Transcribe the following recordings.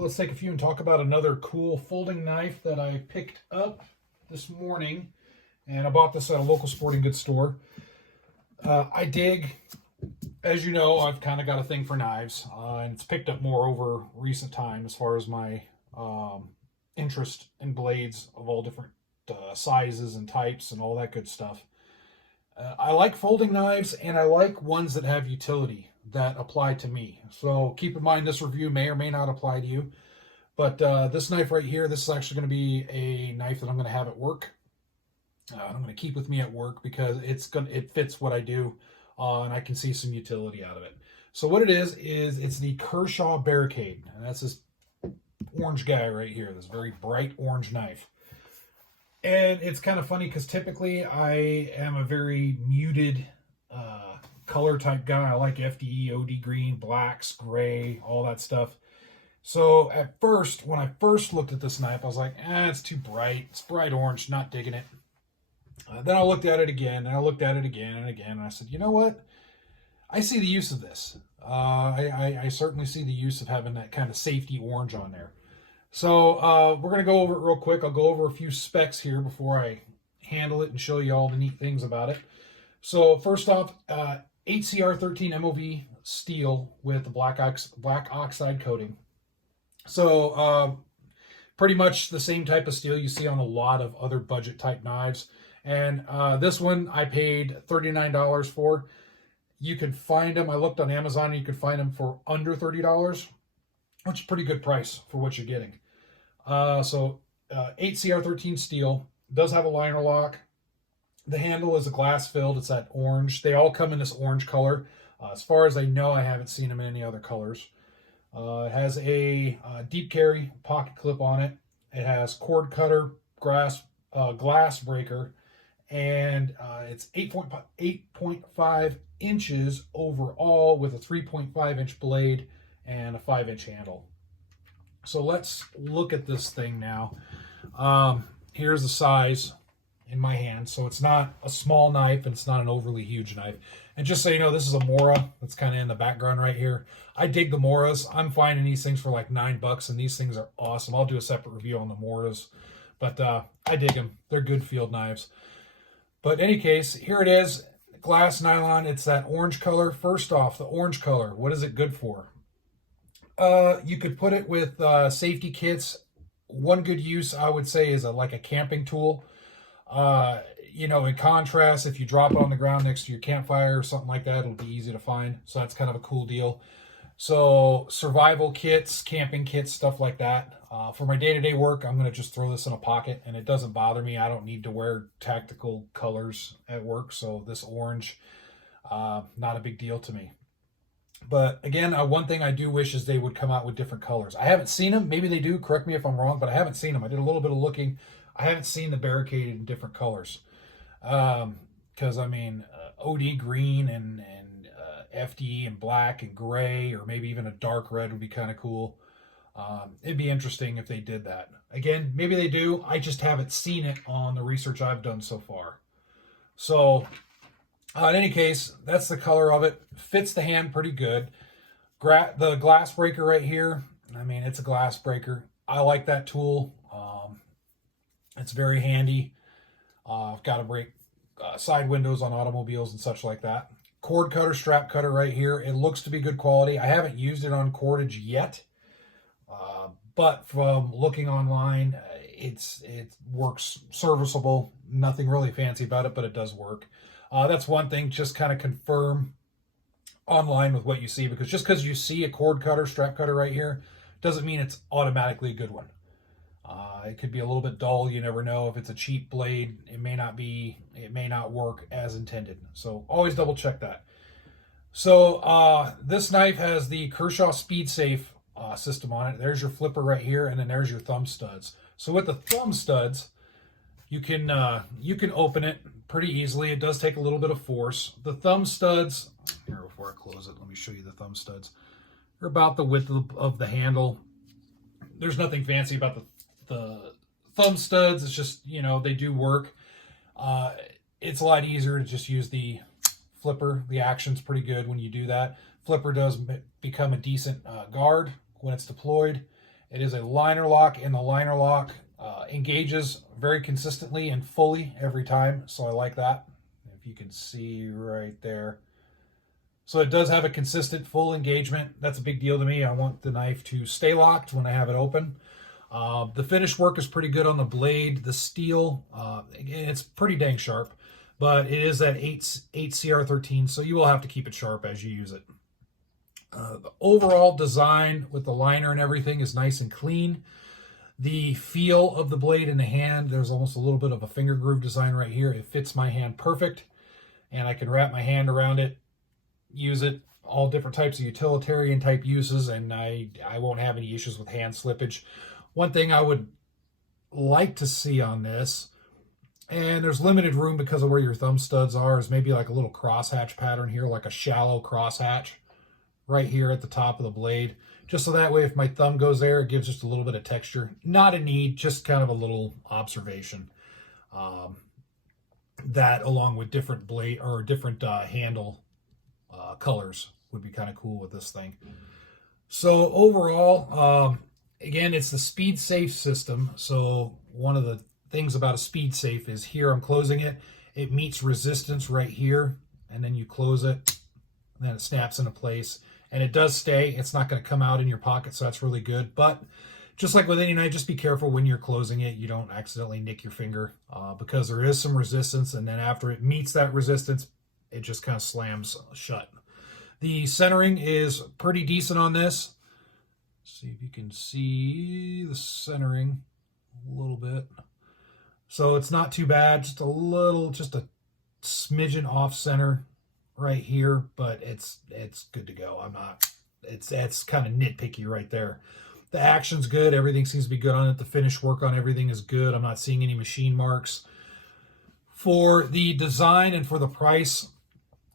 So let's take a few and talk about another cool folding knife that I picked up this morning. And I bought this at a local sporting goods store. I dig, as you know, I've kind of got a thing for knives. And it's picked up more over recent time as far as my interest in blades of all different sizes and types and all that good stuff. I like folding knives, and I like ones that have utility that apply to me. So keep in mind this review may or may not apply to you. But this knife right here, this is actually going to be a knife that I'm going to have at work. I'm going to keep with me at work because it fits what I do, and I can see some utility out of it. So what it is it's the Kershaw Barricade, and that's this orange guy right here, this very bright orange knife. And it's kind of funny because typically I am a very muted color type guy. I like FDE, OD green, blacks, gray, all that stuff. So at first, when I first looked at this knife, I was like, it's too bright. It's bright orange, not digging it. Then I looked at it again, and I looked at it again and again, and I said, you know what? I see the use of this. I certainly see the use of having that kind of safety orange on there. So we're going to go over it real quick. I'll go over a few specs here before I handle it and show you all the neat things about it. So first off, Hcr13 Mov Steel with the black oxide coating. So pretty much the same type of steel you see on a lot of other budget type knives. And this one I paid $39 for. You could find them, I looked on Amazon, and you could find them for under $30, which is a pretty good price for what you're getting. So 8CR13 steel, does have a liner lock. The handle is a glass filled, it's that orange. They all come in this orange color. As far as I know, I haven't seen them in any other colors. It has a deep carry pocket clip on it. It has cord cutter, glass breaker, and it's 8.5 inches overall with a 3.5 inch blade and a 5-inch handle. So let's look at this thing now. Here's the size in my hand. So it's not a small knife and it's not an overly huge knife. And just so you know, this is a Mora that's kind of in the background right here. I dig the Moras. I'm finding these things for like $9, and these things are awesome. I'll do a separate review on the Moras, but I dig them. They're good field knives. But in any case, here it is, glass nylon. It's that orange color. First off, the orange color, what is it good for? You could put it with safety kits. One good use, I would say, is like a camping tool. In contrast, if you drop it on the ground next to your campfire or something like that, it'll be easy to find. So that's kind of a cool deal. So survival kits, camping kits, stuff like that. For my day-to-day work, I'm going to just throw this in a pocket, and it doesn't bother me. I don't need to wear tactical colors at work, so this orange, not a big deal to me. But again, one thing I do wish is they would come out with different colors. I haven't seen them. Maybe they do. Correct me if I'm wrong, but I haven't seen them. I did a little bit of looking. I haven't seen the Barricade in different colors. Because, OD green and FDE and black and gray, or maybe even a dark red would be kind of cool. It'd be interesting if they did that. Again, maybe they do. I just haven't seen it on the research I've done so far. So, in any case, that's the color of it. Fits the hand pretty good. The glass breaker right here, it's a glass breaker. I like that tool. It's very handy. I've got to break side windows on automobiles and such like that. Cord cutter, strap cutter right here. It looks to be good quality. I haven't used it on cordage yet. But from looking online, it works serviceable. Nothing really fancy about it, but it does work. That's one thing, just kind of confirm online with what you see, because just because you see a cord cutter, strap cutter right here, doesn't mean it's automatically a good one. It could be a little bit dull. You never know. If it's a cheap blade, it may not work as intended. So always double check that. So this knife has the Kershaw Speed Safe system on it. There's your flipper right here, and then there's your thumb studs. So with the thumb studs, you can open it pretty easily. It does take a little bit of force. The thumb studs, here before I close it, let me show you the thumb studs. They're about the width of the handle. There's nothing fancy about the thumb studs. It's just, they do work. It's a lot easier to just use the flipper. The action's pretty good when you do that. Flipper does become a decent guard when it's deployed. It is a liner lock, and the liner lock engages very consistently and fully every time, so I like that. If you can see right there. So it does have a consistent full engagement. That's a big deal to me. I want the knife to stay locked when I have it open. The finish work is pretty good on the blade. The steel, again, it's pretty dang sharp, but it is that 8 Hcr13, so you will have to keep it sharp as you use it. The overall design with the liner and everything is nice and clean. The feel of the blade in the hand, there's almost a little bit of a finger groove design right here. It fits my hand perfect, and I can wrap my hand around it, use it, all different types of utilitarian type uses, and I won't have any issues with hand slippage. One thing I would like to see on this, and there's limited room because of where your thumb studs are, is maybe like a little crosshatch pattern here, like a shallow crosshatch right here at the top of the blade. Just so that way if my thumb goes there, it gives just a little bit of texture. Not a need, just kind of a little observation. That along with different blade or different handle colors would be kind of cool with this thing. So overall, again, it's the speed safe system. So one of the things about a speed safe is here I'm closing it. It meets resistance right here, and then you close it, and then it snaps into place. And it does stay. It's not going to come out in your pocket, so that's really good. But just like with any knife, just be careful when you're closing it. You don't accidentally nick your finger because there is some resistance, and then after it meets that resistance, it just kind of slams shut. The centering is pretty decent on this. See if you can see the centering a little bit. So it's not too bad, just a smidgen off center right here, but it's good to go. It's kind of nitpicky right there. The action's good. Everything seems to be good on it. The finish work on everything is good. I'm not seeing any machine marks. For the design and for the price,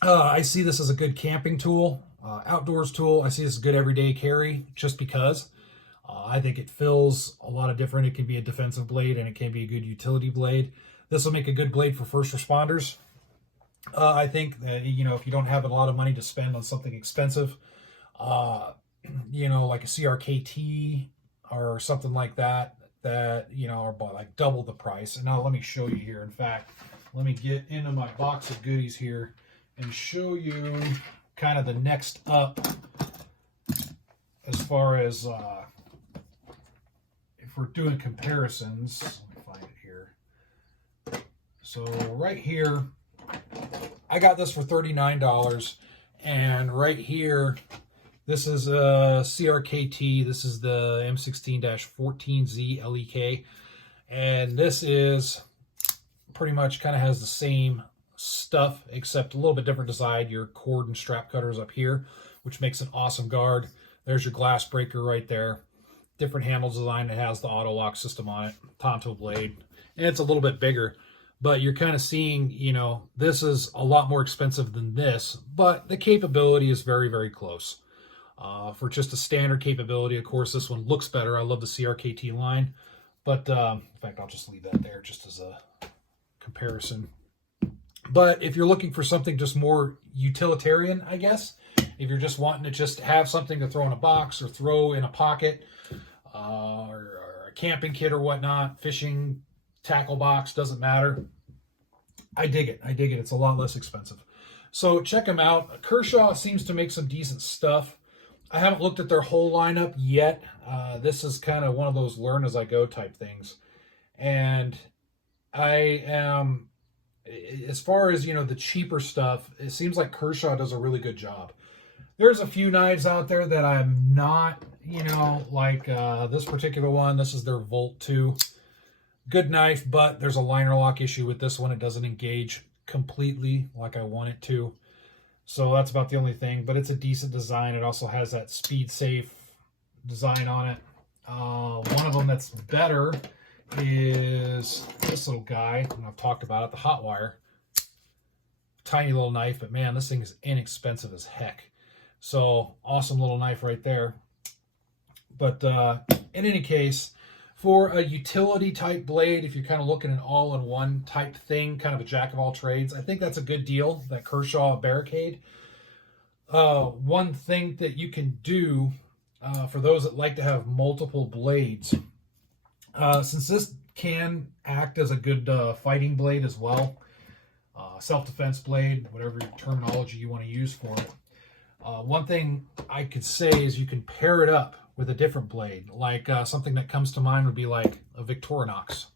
I see this as a good camping tool, outdoors tool. I see this as a good everyday carry just because I think it fills a lot of different. It can be a defensive blade and it can be a good utility blade. This will make a good blade for first responders. I think that, if you don't have a lot of money to spend on something expensive, like a Hcr13 or something like that, are like double the price. And now let me show you here. In fact, let me get into my box of goodies here and show you kind of the next up as far as if we're doing comparisons. Let me find it here. So right here, I got this for $39, and right here, this is a CRKT. This is the M16-14Z LEK, and this is pretty much kind of has the same stuff, except a little bit different design. Your cord and strap cutters up here, which makes an awesome guard. There's your glass breaker right there. Different handle design. It has the auto lock system on it, Tonto blade, and it's a little bit bigger. But you're kind of seeing, this is a lot more expensive than this, but the capability is very, very close. For just a standard capability, of course, this one looks better. I love the CRKT line, but in fact, I'll just leave that there just as a comparison. But if you're looking for something just more utilitarian, I guess, if you're just wanting to just have something to throw in a box or throw in a pocket, or a camping kit or whatnot, fishing tackle box, doesn't matter. I dig it. It's a lot less expensive. So check them out. Kershaw seems to make some decent stuff. I haven't looked at their whole lineup yet. This is kind of one of those learn as I go type things. And I am, as far as, the cheaper stuff, it seems like Kershaw does a really good job. There's a few knives out there that I'm not, like this particular one. This is their Volt 2. Good knife, but there's a liner lock issue with this one. It doesn't engage completely like I want it to. So that's about the only thing, but it's a decent design. It also has that speed safe design on it. One of them that's better is this little guy, and I've talked about it, the Hot Wire. Tiny little knife, but man, this thing is inexpensive as heck. So awesome little knife right there. But in any case, for a utility type blade, if you're kind of looking at an all-in-one type thing, kind of a jack of all trades, I think that's a good deal, that Kershaw Barricade. One thing that you can do for those that like to have multiple blades. Since this can act as a good fighting blade as well, self-defense blade, whatever terminology you want to use for it. One thing I could say is you can pair it up with a different blade. Like something that comes to mind would be like a Victorinox.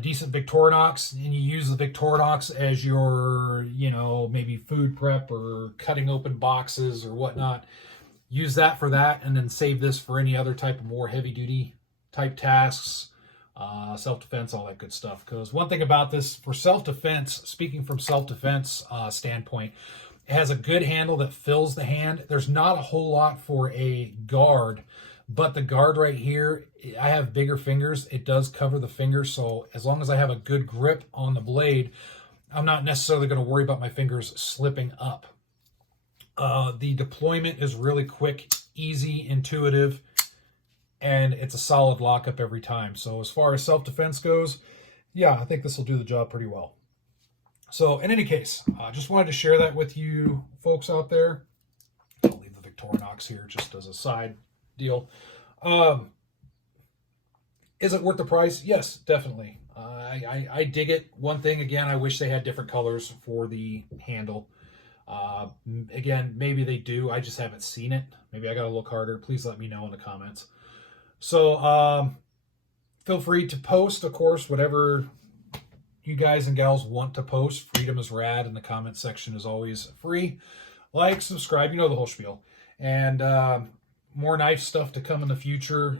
Decent Victorinox, and you use the Victorinox as your, maybe food prep or cutting open boxes or whatnot. Use that for that, and then save this for any other type of more heavy-duty type tasks, self-defense, all that good stuff. Because one thing about this, for self-defense, speaking from self-defense standpoint, it has a good handle that fills the hand. There's not a whole lot for a guard, but the guard right here, I have bigger fingers. It does cover the fingers, so as long as I have a good grip on the blade, I'm not necessarily going to worry about my fingers slipping up. The deployment is really quick, easy, intuitive, and it's a solid lockup every time. So as far as self-defense goes, yeah, I think this will do the job pretty well. So in any case, I just wanted to share that with you folks out there. I'll leave the Victorinox here just as a side deal. Is it worth the price? Yes, definitely. I dig it. One thing, again, I wish they had different colors for the handle. Again, maybe they do. I just haven't seen it. Maybe I got to look harder. Please let me know in the comments. So feel free to post, of course, whatever you guys and gals want to post. Freedom is rad, and the comment section is always free. Like, subscribe, you know the whole spiel. And more knife stuff to come in the future.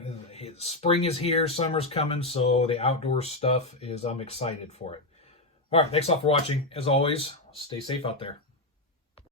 Spring is here, summer's coming, so the outdoor stuff is, I'm excited for it. All right, thanks a lot for watching. As always, stay safe out there.